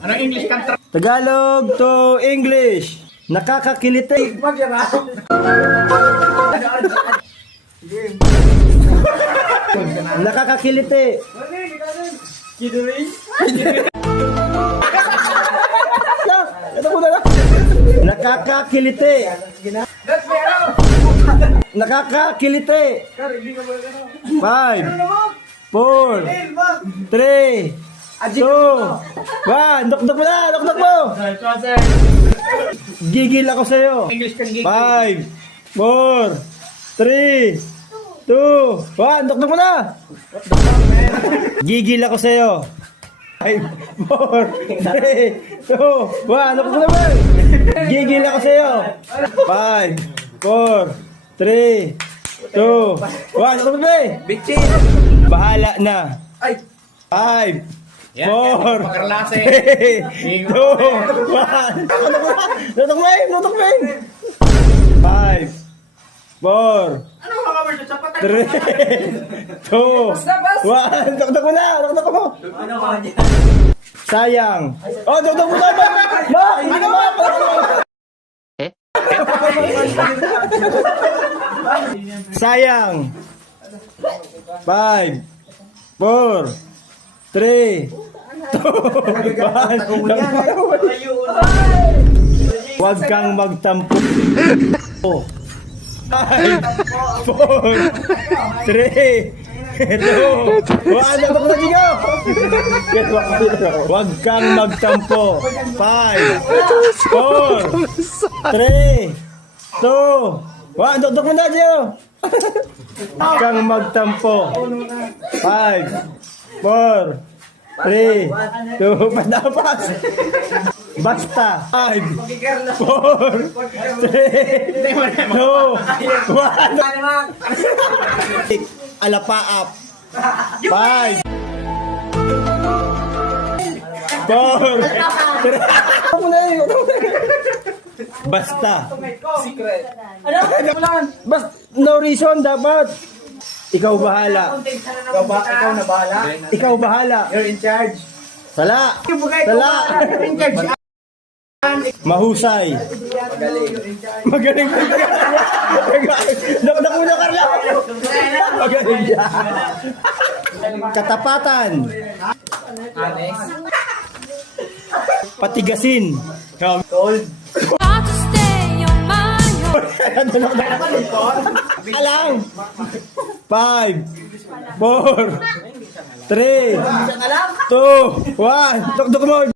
Ano English kantra? Tagalog to English. Nakakakiliti. Nakakakiliti. Nakakakiliti. Nakakakiliti. 5, 4, 3, 2, 1. Dukduk mo na! Dukduk mo! Gigil ako sa'yo. English kan gigil. 5, 4, 3, 2, 1. Dukduk mo na! Gigil ako sa'yo. 5, 4, 3, 2, 1. Dukduk mo na! Gigil ako sa'yo. 5, 4, 3, 2, 1. Dukduk mo na! Bitchin. Bahala na. Ay. 5, Yan, 4, pakarlase. 3, 2, 1. Lutok mo eh! Lutok mo eh! 5, 4, Ano mga word sa patay? 3, 2, 1. Tuktok mo na! Tuktok mo! Ano ka niya? Sayang! Oh, tuktok mo na! Mak! Hindi ka mak! Sayang! 5, 4, 3, 2, 1. Huwag kang magtampo. 5, 4, 3, 2, 1. Tutok na sigaw! Huwag kang magtampo. 5, 4, 3, 2, 1. Tutok mo na sigaw! Huwag kang magtampo. 5, 4, 3, 2, padapas. Basta. 5, 4, 3, 2, 1. Alapaap. 5, 4, 3. Basta. Secret. Basta. No reason dapat. Ikaw bahala. Ikaw na bahala. Ikaw bahala. You're in charge. Sala. Sala. In charge. Mahusay. Magaling. Nakuna Carla. Magaling siya. Katapatan. Patigasin. Cold. Got to stay on my own. Alang. 5, 4, 3, 2, 1. Tuktok mo.